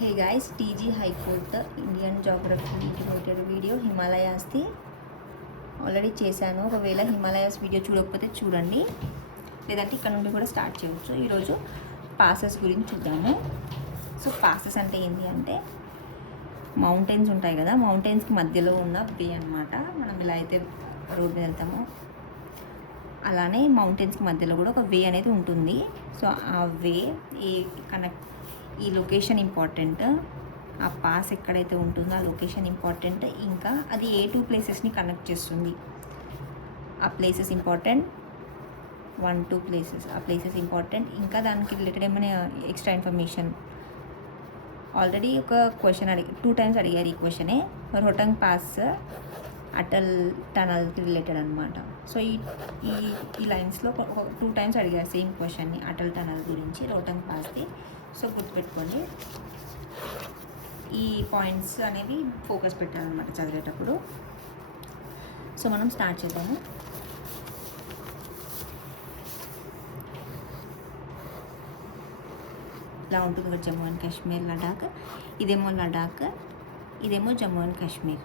Hey guys, TG High Court Indian geography related video హిమాలయాస్ది already చేశాను. ఒకవేళ Himalayas video చూడకపోతే చూడండి, లేదంటే ఇక్కడ నుండి కూడా స్టార్ట్ చేయవచ్చు. ఈరోజు పాసెస్ గురించి చూద్దాము. సో పాసెస్ అంటే ఏంటి అంటే మౌంటైన్స్ ఉంటాయి కదా, మౌంటైన్స్కి మధ్యలో ఉన్న వే అనమాట. మనం ఇలా అయితే రోడ్ మీద వెళ్తామో అలానే మౌంటైన్స్కి మధ్యలో కూడా ఒక వే అనేది ఉంటుంది. సో ఆ వే ఈ లొకేషన్ ఇంపార్టెంట్, ఆ పాస్ ఎక్కడైతే ఉంటుందో ఆ లొకేషన్ ఇంపార్టెంట్, ఇంకా అది ఏ టూ ప్లేసెస్ని కనెక్ట్ చేస్తుంది ఆ ప్లేసెస్ ఇంపార్టెంట్. 1-2 ప్లేసెస్, ఆ ప్లేసెస్ ఇంపార్టెంట్. ఇంకా దానికి రిలేటెడ్ ఏమైనా ఎక్స్ట్రా ఇన్ఫర్మేషన్ ఆల్రెడీ ఒక క్వశ్చన్ 2 times అడిగారు. ఈ క్వశ్చనే రోహతంగ్ పాస్ అటల్ టనల్కి రిలేటెడ్ అనమాట. సో ఈ లైన్స్లో 2 times అడిగారు సేమ్ క్వశ్చన్ని, అటల్ టనల్ గురించి, రోహతంగ్ పాస్ది. సో గుర్తుపెట్టుకోండి, ఈ పాయింట్స్ అనేవి ఫోకస్ పెట్టాలన్నమాట చదివేటప్పుడు. సో మనం స్టార్ట్ చేద్దాము. ఇలా ఉంటుంది కదా జమ్మూ అండ్ కాశ్మీర్, లడాక్. ఇదేమో లడాక్, ఇదేమో జమ్మూ అండ్ కాశ్మీర్.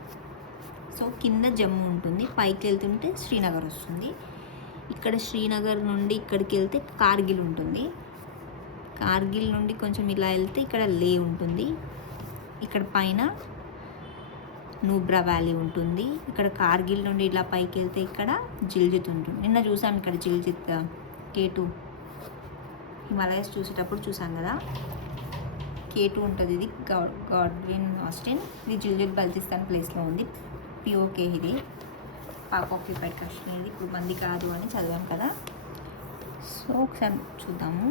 సో కింద జమ్మూ ఉంటుంది, పైకి వెళ్తుంటే శ్రీనగర్ వస్తుంది. ఇక్కడ శ్రీనగర్ నుండి ఇక్కడికి వెళ్తే కార్గిల్ ఉంటుంది. కార్గిల్ నుండి కొంచెం ఇలా వెళ్తే ఇక్కడ లే ఉంటుంది. ఇక్కడ పైన నూబ్రా వ్యాలీ ఉంటుంది. ఇక్కడ కార్గిల్ నుండి ఇలా పైకి వెళ్తే ఇక్కడ జిల్జిత్ ఉంటుంది. నిన్న చూసాం ఇక్కడ జిల్జిత్ K2 హిమాలయస్ చూసేటప్పుడు చూసాం కదా, K2 ఉంటుంది. ఇది గాడ్విన్ ఆస్టిన్. ఇది జిల్జిత్ బల్తిస్తాన్ ప్లేస్లో ఉంది. POK ఇది పాక్ ఆక్యుపైడ్ కాశ్మీర్. ఇది ఇప్పుడు మంది కాదు అని చదివాం కదా. సో ఒకసారి చూద్దాము.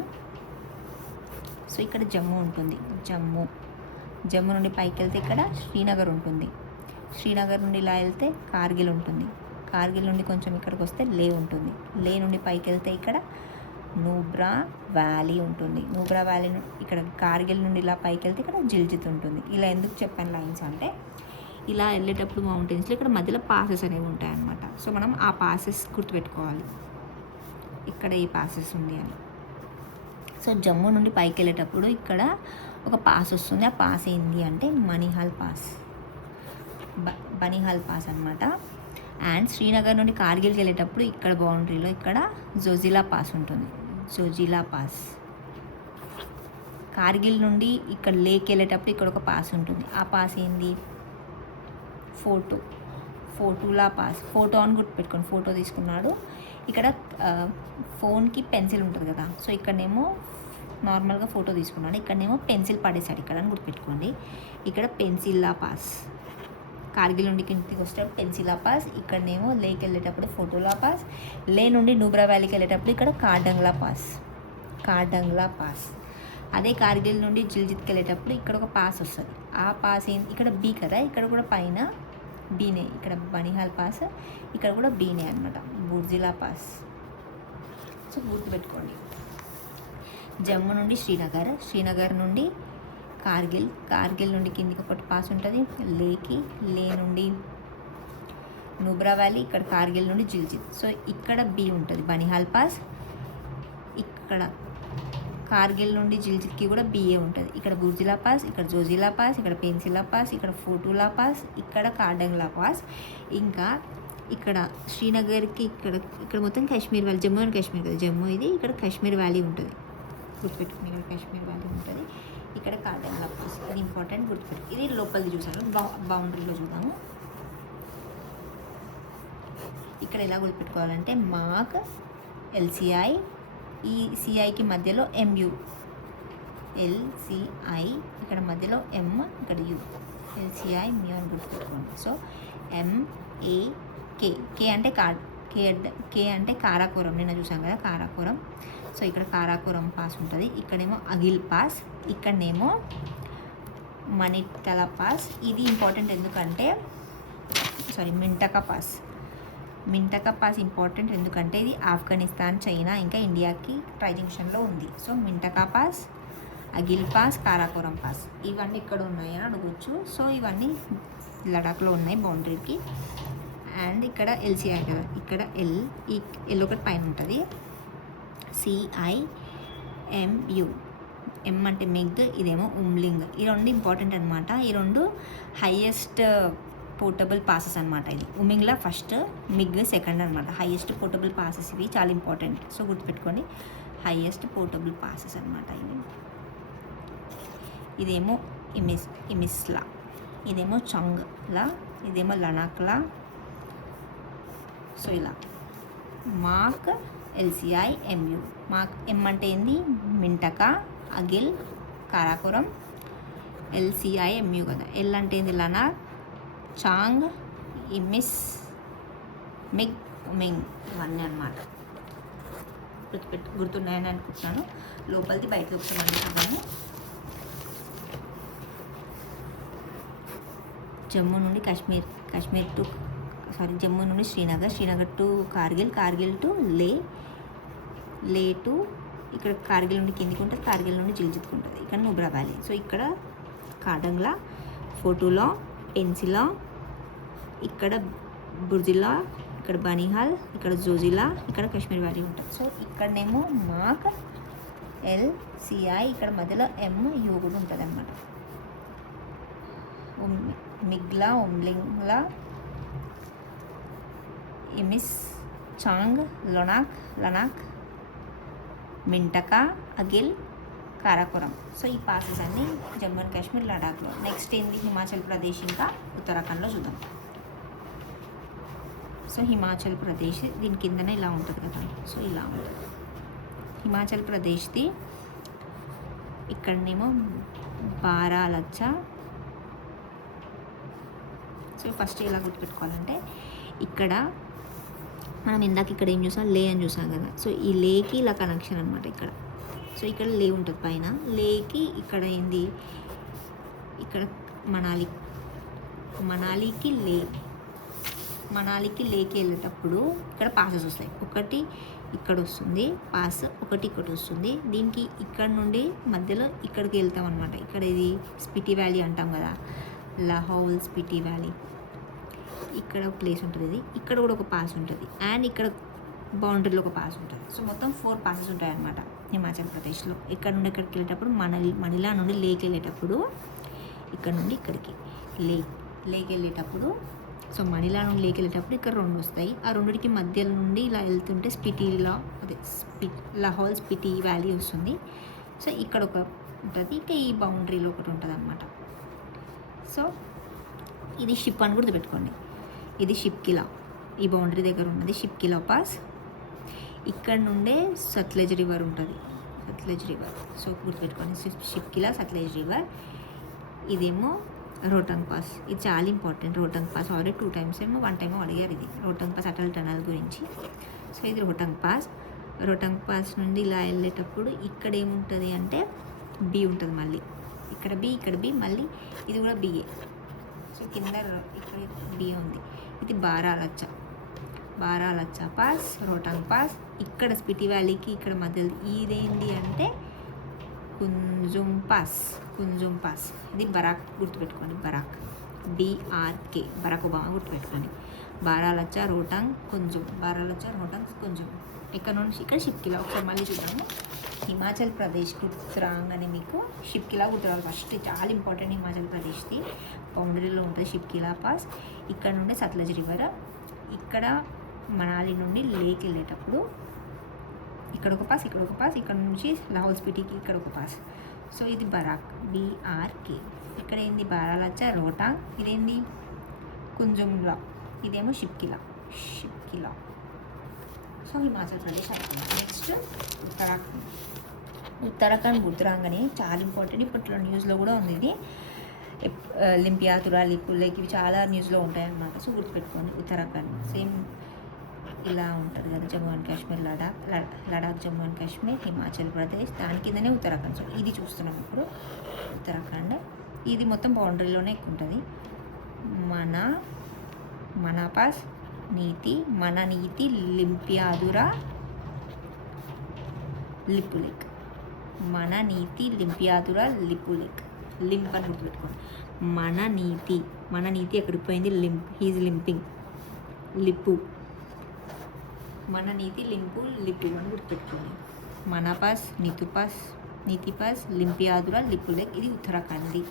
సో ఇక్కడ జమ్మూ ఉంటుంది. జమ్మూ నుండి పైకి వెళ్తే ఇక్కడ శ్రీనగర్ ఉంటుంది. శ్రీనగర్ నుండి ఇలా వెళ్తే కార్గిల్ ఉంటుంది. కార్గిల్ నుండి కొంచెం ఇక్కడికి వస్తే లే ఉంటుంది. లే నుండి పైకి వెళ్తే ఇక్కడ నూబ్రా వ్యాలీ ఉంటుంది. నూబ్రా వ్యాలీ ఇక్కడ కార్గిల్ నుండి ఇలా పైకి వెళ్తే ఇక్కడ జిల్జిత్ ఉంటుంది. ఇలా ఎందుకు చెప్పాను లైన్స్ అంటే, ఇలా వెళ్ళేటప్పుడు మౌంటైన్స్లో ఇక్కడ మధ్యలో పాసెస్ అనేవి ఉంటాయన్నమాట. సో మనం ఆ పాసెస్ గుర్తుపెట్టుకోవాలి, ఇక్కడ ఈ పాసెస్ ఉంది అని. సో జమ్మూ నుండి పైకి వెళ్ళేటప్పుడు ఇక్కడ ఒక పాస్ వస్తుంది. ఆ పాస్ ఏంటి అంటే మణిహాల్ పాస్, బనిహాల్ పాస్ అనమాట. అండ్ శ్రీనగర్ నుండి కార్గిల్కి వెళ్ళేటప్పుడు ఇక్కడ బౌండరీలో ఇక్కడ జోజిలా పాస్ ఉంటుంది. జోజిలా పాస్. కార్గిల్ నుండి ఇక్కడ లేక్ వెళ్ళేటప్పుడు ఇక్కడ ఒక పాస్ ఉంటుంది. ఆ పాస్ ఏంది? ఫోటోలా పాస్. ఫోటో అని గుర్తుపెట్టుకోండి, ఫోటో తీసుకున్నాడు. ఇక్కడ ఫోన్కి పెన్సిల్ ఉంటుంది కదా, సో ఇక్కడనేమో నార్మల్గా ఫోటో తీసుకున్నాడు, ఇక్కడనేమో పెన్సిల్ పడేశాడు ఇక్కడ అని గుర్తుపెట్టుకోండి. ఇక్కడ పెన్సిల్లా పాస్. కార్గిల్ నుండి కిందికి వస్తే పెన్సిల్లా పాస్. ఇక్కడనేమో లేక్ వెళ్ళేటప్పుడు ఫోటోలా పాస్. లే నుండి నూబ్రా వ్యాలీకి వెళ్ళేటప్పుడు ఇక్కడ కార్డంగ్లా పాస్. అదే కార్గిల్ నుండి జిల్జిత్కి వెళ్ళేటప్పుడు ఇక్కడ ఒక పాస్ వస్తుంది. ఆ పాస్ ఏంటి? ఇక్కడ బీ కదా, ఇక్కడ కూడా పైన బీనే. ఇక్కడ బనిహాల్ పాస్, ఇక్కడ కూడా బీనే అనమాట, బుర్జిలా పాస్. సో గుర్తుపెట్టుకోండి. జమ్మూ నుండి శ్రీనగర్ నుండి కార్గిల్ నుండి కిందికి ఒకటి పాస్ ఉంటుంది లేకి. లే నుండి నూబ్రా వ్యాలీ, ఇక్కడ కార్గిల్ నుండి జిల్జిత్. సో ఇక్కడ బీ ఉంటుంది, బనిహాల్ పాస్. ఇక్కడ కార్గిల్ నుండి జిల్జిత్కి కూడా బిఏ ఉంటుంది. ఇక్కడ బుర్జిలా పాస్, ఇక్కడ జోజిలా పాస్, ఇక్కడ పెన్సిలా పాస్, ఇక్కడ ఫోటోలా పాస్, ఇక్కడ కార్డంగ్లా పాస్. ఇంకా ఇక్కడ శ్రీనగర్కి ఇక్కడ మొత్తం కాశ్మీర్ వ్యాలీ, జమ్మూ అండ్ కాశ్మీర్ కదా, జమ్మూ ఇది. ఇక్కడ కాశ్మీర్ వ్యాలీ ఉంటుంది, గుర్తుపెట్టుకుని. ఇక్కడ కాశ్మీర్ వ్యాలీ ఉంటుంది. ఇక్కడ కార్డంగ్లా పాస్. ఇది ఇంపార్టెంట్, గుర్తుపెట్టు. ఇది లోపలిది చూసాను, బౌండరీలో చూద్దాము. ఇక్కడ ఎలా గుర్తుపెట్టుకోవాలంటే మాక్ LCI, ఈ సిఐకి మధ్యలో MU, LCI ఇక్కడ మధ్యలో M, ఇక్కడ U, LCI మ్యూ అని గుర్తుపెట్టుకోండి. సో MAK, K అంటే K అంటే కారాకోరం. నిన్న చూసాం కదా కారాకోరం. సో ఇక్కడ కారాకోరం పాస్ ఉంటుంది. ఇక్కడేమో అగిల్ పాస్, ఇక్కడనేమో మణితల పాస్. ఇది ఇంపార్టెంట్ ఎందుకంటే మింటకా పాస్ ఇంపార్టెంట్ ఎందుకంటే ఇది ఆఫ్ఘనిస్తాన్, చైనా ఇంకా ఇండియాకి ట్రై జంక్షన్లో ఉంది. So Mintaka pass, Aghil pass, Karakoram pass ఇవన్నీ ఇక్కడ ఉన్నాయి అని అడగవచ్చు. సో ఇవన్నీ లడాఖ్లో ఉన్నాయి బౌండరీకి. అండ్ ఇక్కడ LCI కదా, ఇక్కడ L ఒకటి పైన ఉంటుంది. CIMU ఎం అంటే మిగ్, ఇదేమో ఉమ్లింగ్. ఈ రెండు ఇంపార్టెంట్ అనమాట. ఈ రెండు హైయెస్ట్ పోర్టబుల్ పాసెస్ అనమాట. ఇది ఉమింగ్లా ఫస్ట్, మిగ్ సెకండ్ అనమాట. హైయెస్ట్ పోర్టబుల్ పాసెస్ ఇవి చాలా ఇంపార్టెంట్. సో గుర్తుపెట్టుకోండి, హైయెస్ట్ పోర్టబుల్ పాసెస్ అనమాట ఇవి. ఇదేమో ఇమిస్లా, ఇదేమో చంగ్లా, ఇదేమో లనాక్లా. సో ఇలా మాక్ ఎల్సిఐ ఎంయు. మాక్ ఎం అంటే ఏంది, మింటక, అగిల్, కారాకోరం. ఎల్సిఐ ఎంయు కదా. ఎల్ అంటే ఏంది, లనాక్, చాంగ్, ఇమిస్, మిగ్, ఉమింగ్. ఇవన్నీ అనమాట. గుర్తున్నాయని అనుకుంటున్నాను. లోపలికి బయటకు ఒకసారి చూద్దాము. జమ్మూ నుండి కాశ్మీర్ టు జమ్మూ నుండి శ్రీనగర్ టు కార్గిల్ టు లే టు ఇక్కడ కార్గిల్ నుండి కిందికి ఉంటుంది, కార్గిల్ నుండి జిల్జిత్కు ఉంటుంది. ఇక్కడ నుబ్రా వ్యాలీ. సో ఇక్కడ కాడంగ్లా, ఫోటోలా, పెన్సిలా, ఇక్కడ బుర్జిలా, ఇక్కడ బనిహాల్, ఇక్కడ జోజిలా, ఇక్కడ కాశ్మీర్ వ్యాలీ ఉంటుంది. సో ఇక్కడనేమో మాక్ ఎల్సిఐ, ఇక్కడ మధ్యలో ఎంయు కూడా ఉంటుంది అనమాట. మిగ్లా, ఉమ్లింగ్లా, ఇమిస్, చాంగ్, లనాక్, మింటకా, అగిల్, కారాకోరం. సో ఈ పాసెస్ అన్నీ జమ్మూ అండ్ కాశ్మీర్, లడాఖ్లో. నెక్స్ట్ ఏంది, హిమాచల్ ప్రదేశ్ ఇంకా ఉత్తరాఖండ్లో చూద్దాం. సో హిమాచల్ ప్రదేశ్ దీని కిందనే ఇలా ఉంటుంది కదా. సో ఇలా ఉంటుంది హిమాచల్ ప్రదేశ్ది. ఇక్కడనేమో బారాలచ్చ. సో ఫస్ట్ ఎలా గుర్తుపెట్టుకోవాలంటే, ఇక్కడ మనం ఇందాక ఇక్కడ ఏం చూసాం, లే అని చూసాం కదా. సో ఈ లేకి ఇలా కనెక్షన్ అనమాట ఇక్కడ. సో ఇక్కడ లే ఉంటుంది పైన, లేకి ఇక్కడ ఏంది, ఇక్కడ మనాలికి లేకి వెళ్ళేటప్పుడు ఇక్కడ పాసెస్ వస్తాయి. ఒకటి ఇక్కడ వస్తుంది పాస్, ఒకటి ఇక్కడ వస్తుంది. దీనికి ఇక్కడ నుండి మధ్యలో ఇక్కడికి వెళ్తాం అనమాట. ఇక్కడ ఇది స్పిటి వ్యాలీ అంటాం కదా, లాహౌల్ స్పిటి వ్యాలీ. ఇక్కడ ఒక ప్లేస్ ఉంటుంది, ఇది ఇక్కడ కూడా ఒక పాస్ ఉంటుంది, అండ్ ఇక్కడ బౌండరీలో ఒక పాస్ ఉంటుంది. సో మొత్తం 4 పాసెస్ ఉంటాయి అన్నమాట హిమాచల్ ప్రదేశ్లో. ఇక్కడ నుండి ఇక్కడికి వెళ్ళేటప్పుడు మనీలా నుండి లేకి వెళ్ళేటప్పుడు, ఇక్కడ నుండి ఇక్కడికి లేకి వెళ్ళేటప్పుడు, సో మనీలా నుండి లేకి వెళ్ళేటప్పుడు ఇక్కడ 2 వస్తాయి. ఆ రెండుకి మధ్య నుండి ఇలా వెళ్తుంటే లాహౌల్ స్పిటి వ్యాలీ వస్తుంది. సో ఇక్కడ ఒక ఉంటుంది, ఇంకా ఈ బౌండరీలో ఒకటి ఉంటుంది అన్నమాట. సో ఇది షిప్ అని గుర్తుపెట్టుకోండి. ఇది షిప్కిలా, ఈ బౌండరీ దగ్గర ఉన్నది షిప్కిలా పాస్. ఇక్కడ నుండే సట్లెజ్ రివర్ ఉంటుంది, సో గుర్తుపెట్టుకోండి, షిప్కిలా, సట్లెజ్ రివర్. ఇదేమో రోహ్టంగ్ పాస్. ఇది చాలా ఇంపార్టెంట్. రోహ్టంగ్ పాస్ ఆల్రెడీ 2 times ఏమో 1 time అడిగారు ఇది రోహ్టంగ్ పాస్ అటల్ టనల్ గురించి. సో ఇది రోహ్టంగ్ పాస్ నుండి ఇలా వెళ్ళేటప్పుడు ఇక్కడ ఏముంటుంది అంటే బి ఉంటుంది, మళ్ళీ ఇక్కడ బి మళ్ళీ ఇది కూడా బిఏ. సో కింద ఇక్కడ బి ఉంది. ఇది బారాలచ్చ పాస్, రోహ్టంగ్ పాస్. ఇక్కడ స్పిటి వ్యాలీకి ఇక్కడ మధ్యలో ఇదేంటి అంటే కుంజుమ్ పాస్. ఇది బరాక్ గుర్తుపెట్టుకోండి, BRK, బరాక్ ఒబామా గుర్తుపెట్టుకోండి. బారాలచ్చ, రోహ్టంగ్, కుంజుమ్. ఇక్కడ నుంచి ఇక్కడ షిప్కిలా. ఒకసారి మళ్ళీ చూద్దాము. హిమాచల్ ప్రదేశ్ గుర్తురాగానే మీకు షిప్కిలా గుర్తురావాలి ఫస్ట్. చాలా ఇంపార్టెంట్ హిమాచల్ ప్రదేశ్ది. బౌండరీలో ఉంటుంది షిప్కిలా పాస్. ఇక్కడ నుండి సట్లెజ్ రివర్. ఇక్కడ మనాలి నుండి లేక్ వెళ్ళేటప్పుడు ఇక్కడ ఒక పాస్, ఇక్కడ నుంచి లాహౌల్ స్పిటికి ఇక్కడ ఒక పాస్. సో ఇది బరాక్, BRK. ఇక్కడ ఏంది బారాలచ్చ, రోహ్టంగ్. ఇదేంది కుంజుమ్లా. ఇదేమో షిప్కిలా. సో హిమాచల్ ప్రదేశ్ అయిపోయింది. నెక్స్ట్ ఉత్తరాఖండ్ గుర్తురాగానే చాలా ఇంపార్టెంట్. ఇప్పట్లో న్యూస్లో కూడా ఉంది ఇది. లింపియాతురా, లిపులేక్, ఇవి చాలా న్యూస్లో ఉంటాయి అన్నమాట. సో గుర్తుపెట్టుకోండి. ఉత్తరాఖండ్ సేమ్ ఇలా ఉంటుంది కదా, జమ్మూ అండ్ కాశ్మీర్, లడాక్, జమ్మూ అండ్ కాశ్మీర్, హిమాచల్ ప్రదేశ్, దాని కిందనే ఉత్తరాఖండ్. సో ఇది చూస్తున్నాం ఇప్పుడు ఉత్తరాఖండ్. ఇది మొత్తం బౌండరీలోనే ఎక్కువ ఉంటుంది. మనపాస్, నీతి, లింపియాదురా, లిపులేక్. లిపులేక్. లింప్ అని గుర్తుపెట్టుకోండి. మన నీతి ఎక్కడికి పోయింది, లింప్. He's limping. లిపు. మన నీతి, లింపు, లిపు అని గుర్తుపెట్టుకోండి. మనపాస్, నీతుపాస్, నీతి పాస్, లింపియాదురా, లిపులేక్, ఇది ఉత్తరాఖండ్ది.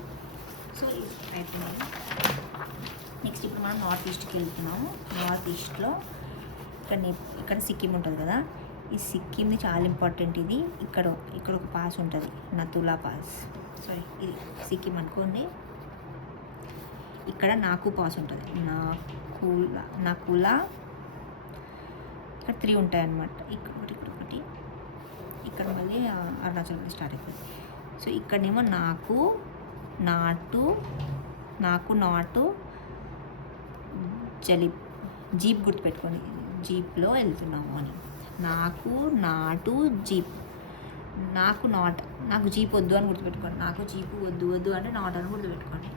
సో ఇది అయిపోయింది. నెక్స్ట్ ఇప్పుడు మనం నార్త్ ఈస్ట్కి వెళ్తున్నాము. నార్త్ ఈస్ట్లో ఇక్కడ సిక్కిం ఉంటుంది కదా, ఈ సిక్కింది చాలా ఇంపార్టెంట్. ఇది ఇక్కడ ఒక పాస్ ఉంటుంది, నతులా పాస్. సారీ, ఇది సిక్కిం అనుకోండి. ఇక్కడ నాకు పాస్ ఉంటుంది, నకులా. ఇక్కడ 3 ఉంటాయి అన్నమాట. ఇక్కడ ఒకటి, ఇక్కడ మళ్ళీ అరుణాచల్ ప్రదేశ్ స్టార్ట్ అయిపోయింది. సో ఇక్కడనేమో నాకు నాటు జీప్ గుర్తుపెట్టుకోండి, జీప్లో వెళ్తున్నాము అని. నాటు జీప్. నాకు జీప్ వద్దు అని గుర్తుపెట్టుకోండి. నాకు జీపు వద్దు అంటే నాట్ అని గుర్తుపెట్టుకోండి.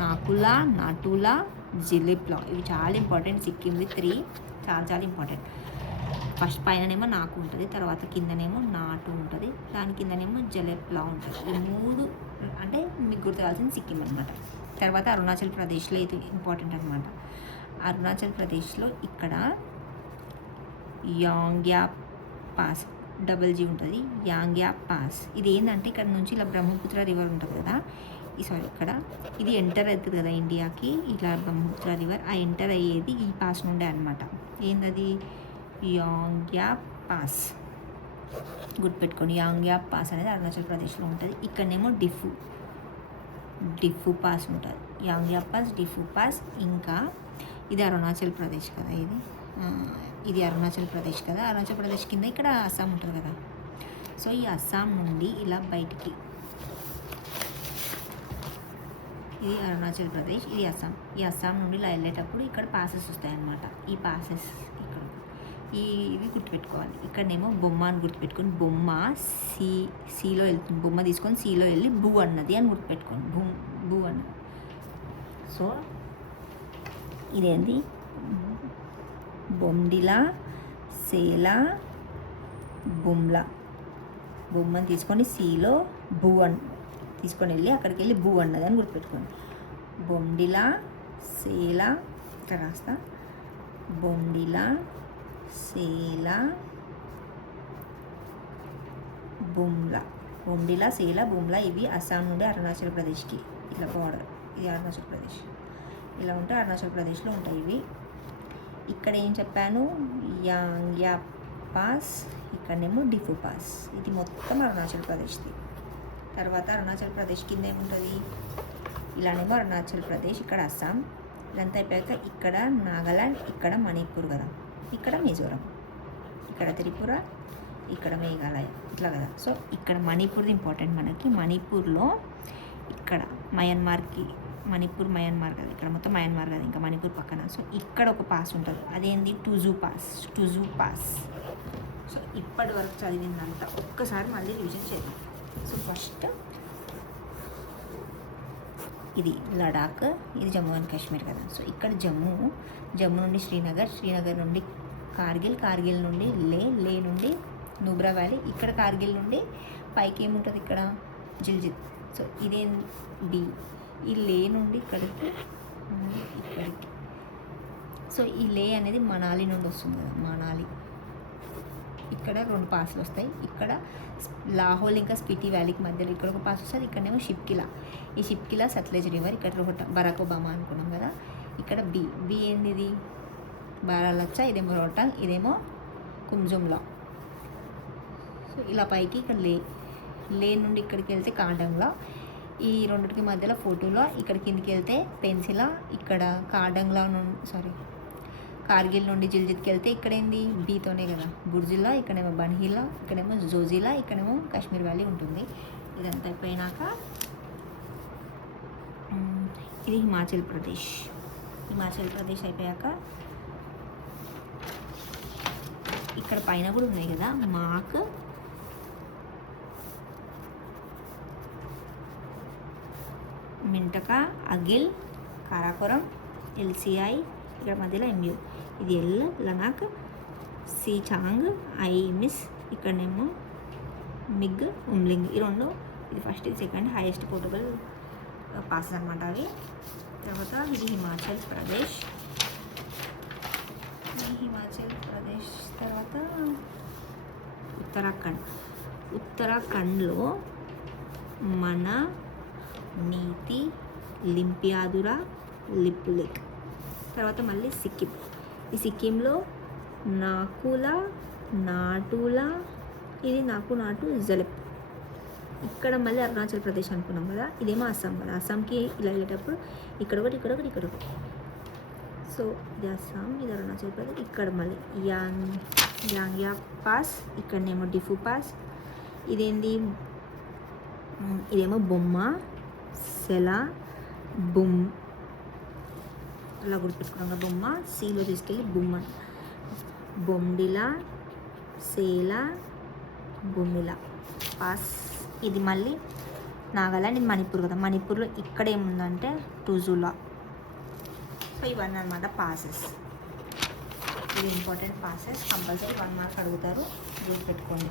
నటులా, జిలిప్లా, ఇవి చాలా ఇంపార్టెంట్. సిక్కింది 3 చాలా ఇంపార్టెంట్. ఫస్ట్ పైననేమో నాకు ఉంటుంది, తర్వాత కిందనేమో నాటు ఉంటుంది, దాని కిందనేమో జలెప్లా ఉంటుంది. ఈ 3 అంటే మీకు గుర్తురాల్సింది సిక్కిం అనమాట. తర్వాత అరుణాచల్ ప్రదేశ్లో ఇది ఇంపార్టెంట్ అనమాట. అరుణాచల్ ప్రదేశ్లో ఇక్కడ యాంగ్యాప్ పాస్, డబుల్ జీ ఉంటుంది, యాంగ్యాప్ పాస్. ఇది ఏంటంటే ఇక్కడ నుంచి ఇలా బ్రహ్మపుత్ర రివర్ ఉంటుంది కదా, ఇక్కడ ఇది ఎంటర్ అవుతుంది కదా ఇండియాకి, ఇలా బ్రహ్మపుత్ర రివర్. ఆ ఎంటర్ అయ్యేది ఈ పాస్ నుండే అనమాట. ఏంటది? యాంగ్యాప్ పాస్. గుర్తుపెట్టుకోండి, యాంగ్యాప్ పాస్ అనేది అరుణాచల్ ప్రదేశ్లో ఉంటుంది. ఇక్కడనేమో డిఫు పాస్ ఉంటుంది. యాంగ్యాప్ పాస్, డిఫు పాస్. ఇంకా ఇది అరుణాచల్ ప్రదేశ్ కదా, ఇది అరుణాచల్ ప్రదేశ్ కదా. అరుణాచల్ ప్రదేశ్ కింద ఇక్కడ అస్సాం ఉంటుంది కదా. సో ఈ అస్సాం నుండి ఇలా బయటికి, ఇది అరుణాచల్ ప్రదేశ్, ఇది అస్సాం. ఈ అస్సాం నుండి ఇలా వెళ్ళేటప్పుడు ఇక్కడ పాసెస్ వస్తాయన్నమాట. ఈ పాసెస్ ఇక్కడ ఇవి గుర్తుపెట్టుకోవాలి. ఇక్కడనేమో బొమ్మ అని గుర్తుపెట్టుకొని, బొమ్మ సీలో వెళ్తుంది. బొమ్మ తీసుకొని సీలో వెళ్ళి బూ అన్నది అని గుర్తుపెట్టుకోండి, బూ అన్నది. సో ఇదేంటి? బొమ్డిలా, సేలా, బొమ్లా. బొమ్మని తీసుకొని సీలో బూ అని తీసుకొని వెళ్ళి అక్కడికి వెళ్ళి బూ అన్నది అని గుర్తుపెట్టుకోండి. బొమ్డిలా, సేలా, ఇక్కడ రాస్తా, బొమ్డిలా, సేలా, బుమ్లా. బొమ్డిలా, సేలా, బుమ్లా ఇవి అస్సాం నుండి అరుణాచల్ ప్రదేశ్కి ఇట్లా బార్డర్. ఇది అరుణాచల్ ప్రదేశ్. ఇలా ఉంటే అరుణాచల్ ప్రదేశ్లో ఉంటాయి ఇవి. ఇక్కడ ఏం చెప్పాను? యాంగ్యాప్ పాస్, ఇక్కడనేమో డిఫు పాస్. ఇది మొత్తం అరుణాచల్ ప్రదేశ్ది. తర్వాత అరుణాచల్ ప్రదేశ్ కింద ఏముంటుంది? ఇలానేమో అరుణాచల్ ప్రదేశ్, ఇక్కడ అస్సాం. ఇదంతా అయిపోయాక ఇక్కడ నాగాలాండ్, ఇక్కడ మణిపూర్ కదా, ఇక్కడ మిజోరం, ఇక్కడ త్రిపుర, ఇక్కడ మేఘాలయ, ఇట్లా కదా. సో ఇక్కడ మణిపూర్ది ఇంపార్టెంట్ మనకి. మణిపూర్లో ఇక్కడ మణిపూర్ మయన్మార్ కదా, ఇక్కడ మొత్తం మయన్మార్ కదా, ఇంకా మణిపూర్ పక్కన. సో ఇక్కడ ఒక పాస్ ఉంటుంది, అదేంది? టుజు పాస్. సో ఇప్పటి వరకు చదివిందంతా ఒక్కసారి మళ్ళీ రివిజన్ చేద్దాం. సో ఫస్ట్ ఇది లడాక్, ఇది జమ్మూ అండ్ కాశ్మీర్ కదా. సో ఇక్కడ జమ్మూ నుండి శ్రీనగర్ నుండి కార్గిల్ నుండి లే నుండి నుబ్రా వ్యాలీ, ఇక్కడ కార్గిల్ నుండి పైకి ఏముంటుంది? ఇక్కడ జిల్జిత్. సో ఇదేం డి, ఈ లే నుండి ఇక్కడికి. సో ఈ లే అనేది మనాలి నుండి వస్తుంది కదా, మనాలి. ఇక్కడ 2 పాస్లు వస్తాయి. ఇక్కడ లాహోల్ ఇంకా స్పిటి వ్యాలీకి మధ్యలో ఇక్కడ ఒక పాస్ వస్తుంది. ఇక్కడనేమో షిప్కిలా, ఈ షిప్కిలా సట్లెజ్ రివర్. ఇక్కడ ఒక బరాక్ ఒబామా అనుకున్నాం కదా. ఇక్కడ బి ఏంది? ఇది బారాలచ్చా, ఇదేమో రోహ్టాంగ్, ఇదేమో కుంజుమ్లా. సో ఇలా పైకి ఇక్కడ లే నుండి ఇక్కడికి వెళ్తే కాండంగ్లా, ఈ రెండింటికి మధ్యలో ఫోటోలో. ఇక్కడ కిందికి వెళ్తే పెన్సిలా, ఇక్కడ కార్గిల్ నుండి జిల్జిత్కి వెళ్తే ఇక్కడ ఏంది? బీతోనే కదా, బుర్జిల్లా. ఇక్కడేమో బన్హిల్లా, ఇక్కడేమో జోజిలా, ఇక్కడేమో కాశ్మీర్ వ్యాలీ ఉంటుంది. ఇదంతా అయిపోయినాక ఇది హిమాచల్ ప్రదేశ్ అయిపోయాక ఇక్కడ పైన కూడా ఉన్నాయి కదా, మాక్, మింటకా, అగిల్, కారాకోరం, ఎల్సిఐ, ఇక్కడ మధ్యలో ఎంయూ. ఇది లనాక్, సీచాంగ్, మిస్, ఇక్కడనేమో మిగ్, ఉమ్లింగ్. ఈ 2 ఇది ఫస్ట్, ఇది సెకండ్ హైయెస్ట్ పోర్టబుల్ పాసెస్ అనమాట అవి. తర్వాత ఇది హిమాచల్ ప్రదేశ్. తర్వాత ఉత్తరాఖండ్. ఉత్తరాఖండ్లో మన, నీతి, లింపియాదురా, లిపులేక్. తర్వాత మళ్ళీ సిక్కిం. ఈ సిక్కింలో నాకులా, నాటులా, ఇది నాటు జలెప్. ఇక్కడ మళ్ళీ అరుణాచల్ ప్రదేశ్ అనుకున్నాం కదా, ఇదేమో అస్సాం కదా. అస్సాంకి ఇలా వెళ్ళేటప్పుడు ఇక్కడ ఒకటి. సో ఇది అస్సాం, ఇది అరుణాచల్ ప్రదేశ్. ఇక్కడ మళ్ళీ యాంగ్యా పాస్, ఇక్కడనేమో డిఫు పాస్. ఇదేమో బొమ్మ, సెలా, బొమ్, అలా గుర్తుపెట్టుకున్నాం. బొమ్మ సీలో తీసుకెళ్ళి బొమ్మ, బొమ్డిలా, సేలా, బొమ్మిలా పాస్. ఇది మళ్ళీ నాగాలాండ్, ఇది మణిపూర్ కదా. మణిపూర్లో ఇక్కడ ఏముందంటే టుజులా. సో ఇవన్నీ అనమాట పాసెస్. ఇది ఇంపార్టెంట్ పాసెస్, కంపల్సరీ 1 మార్క్ అడుగుతారు, గుర్తుపెట్టుకోండి.